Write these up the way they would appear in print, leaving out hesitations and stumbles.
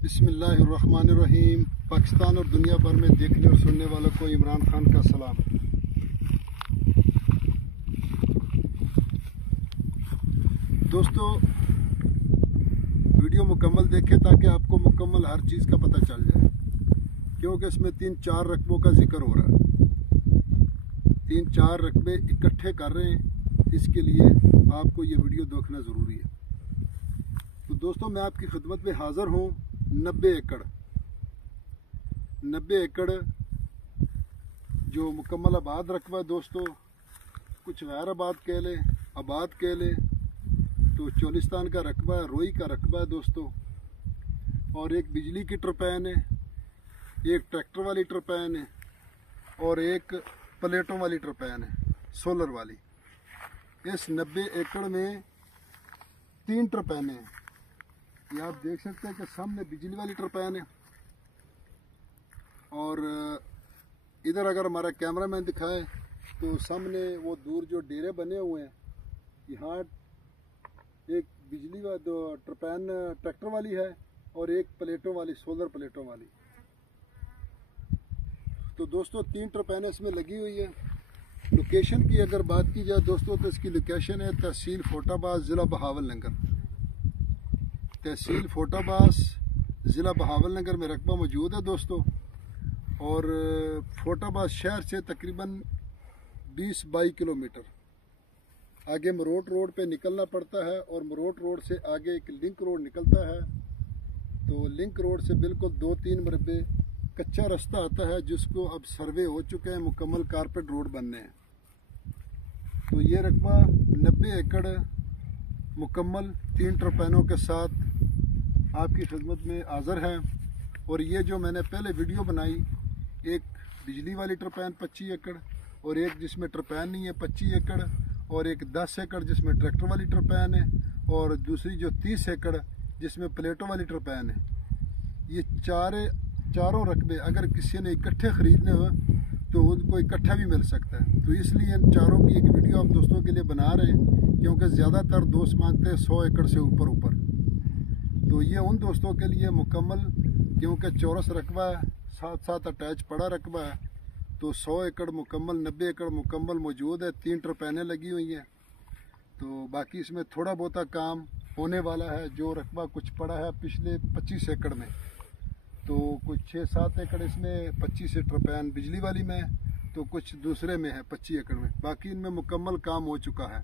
बिस्मिल्लाहिर्रहमानिर्रहीम। पाकिस्तान और दुनिया भर में देखने और सुनने वालों को इमरान खान का सलाम। दोस्तों, वीडियो मुकम्मल देखें ताकि आपको मुकम्मल हर चीज़ का पता चल जाए, क्योंकि इसमें 3-4 रकबों का जिक्र हो रहा है। 3-4 रकबे इकट्ठे कर रहे हैं, इसके लिए आपको ये वीडियो देखना ज़रूरी है। तो दोस्तों, मैं आपकी खिदमत में हाज़िर हूँ। 90 एकड़ जो मुकम्मल आबाद रकबा है दोस्तों, कुछ गैर आबाद कह लें, आबाद कह लें, तो चोलिस्तान का रकबा है, रोई का रकबा है दोस्तों। और एक बिजली की टरपैन है, एक ट्रैक्टर वाली टरपैन है और एक प्लेटों वाली टरपैन है, सोलर वाली। इस 90 एकड़ में 3 टरपैनें हैं। ये आप देख सकते हैं कि सामने बिजली वाली टरपैन है और इधर अगर हमारा कैमरामैन दिखाए तो सामने वो दूर जो डेरे बने हुए हैं, यहाँ एक बिजली वाली दो टरपैन ट्रैक्टर वाली है और एक प्लेटों वाली, सोलर प्लेटों वाली। तो दोस्तों, 3 टरपैनें इसमें लगी हुई है। लोकेशन की अगर बात की जाए दोस्तों, तो इसकी लोकेशन है तहसील फोटाबाज, ज़िला बहावलनगर। तहसील फोटाबाज, ज़िला बहावलनगर में रकबा मौजूद है दोस्तों। और फोटाबाज शहर से तकरीबन 20-22 किलोमीटर आगे मरोट रोड पे निकलना पड़ता है और मरोट रोड से आगे एक लिंक रोड निकलता है। तो लिंक रोड से बिल्कुल 2-3 मरबे कच्चा रास्ता आता है, जिसको अब सर्वे हो चुके हैं, मुकम्मल कारपेट रोड बनने हैं। तो ये रकबा 90 एकड़ मुकम्मल 3 टरपैनों के साथ आपकी खिदमत में हाज़िर है। और ये जो मैंने पहले वीडियो बनाई, एक बिजली वाली टरपैन 25 एकड़ और एक जिसमें टरपैन नहीं है 25 एकड़ और एक 10 एकड़ जिसमें ट्रैक्टर वाली टरपैन है और दूसरी जो 30 एकड़ जिसमें प्लेटों वाली टरपैन है। ये चारों रकबे अगर किसी ने इकट्ठे ख़रीदने हो तो उनको इकट्ठा भी मिल सकता है। तो इसलिए इन चारों की एक वीडियो आप दोस्तों के लिए बना रहे हैं, क्योंकि ज़्यादातर दोस्त मांगते हैं 100 एकड़ से ऊपर। तो ये उन दोस्तों के लिए मुकम्मल, क्योंकि चौरस रकबा है, साथ अटैच पड़ा रकबा है, तो 100 एकड़ मुकम्मल, 90 एकड़ मुकम्मल मौजूद है। 3 टरपैनें लगी हुई हैं। तो बाकी इसमें थोड़ा बहुत काम होने वाला है। जो रकबा कुछ पड़ा है पिछले 25 एकड़ में, तो कुछ 6-7 एकड़ इसमें 25 टरपैन बिजली वाली में, तो कुछ दूसरे में है 25 एकड़ में। बाकी इनमें मुकम्मल काम हो चुका है।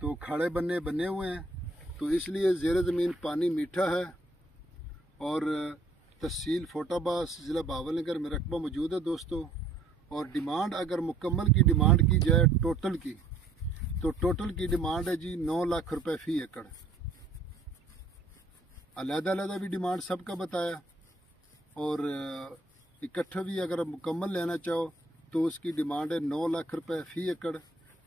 तो खाड़े बने हुए हैं, तो इसलिए ज़ेर ज़मीन पानी मीठा है। और तहसील फोटाबाज, ज़िला बहावलनगर में रकबा मौजूद है दोस्तों। और डिमांड अगर मुकम्मल की डिमांड की जाए टोटल की, तो टोटल की डिमांड है जी 9 लाख रुपए फ़ी एकड़। अलग-अलग भी डिमांड सबका बताया। और इकट्ठा भी अगर मुकम्मल लेना चाहो तो उसकी डिमांड है 9 लाख रुपए फ़ी एकड़।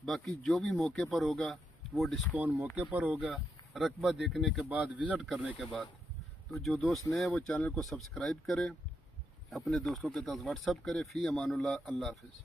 बाकी जो भी मौके पर होगा वो डिस्काउंट मौके पर होगा, रकबा देखने के बाद, विज़िट करने के बाद। तो जो दोस्त नए हैं वो चैनल को सब्सक्राइब करें, अपने दोस्तों के साथ व्हाट्सअप करें। फ़ी अमानुल्लाह, अल्लाह हाफ़िज़।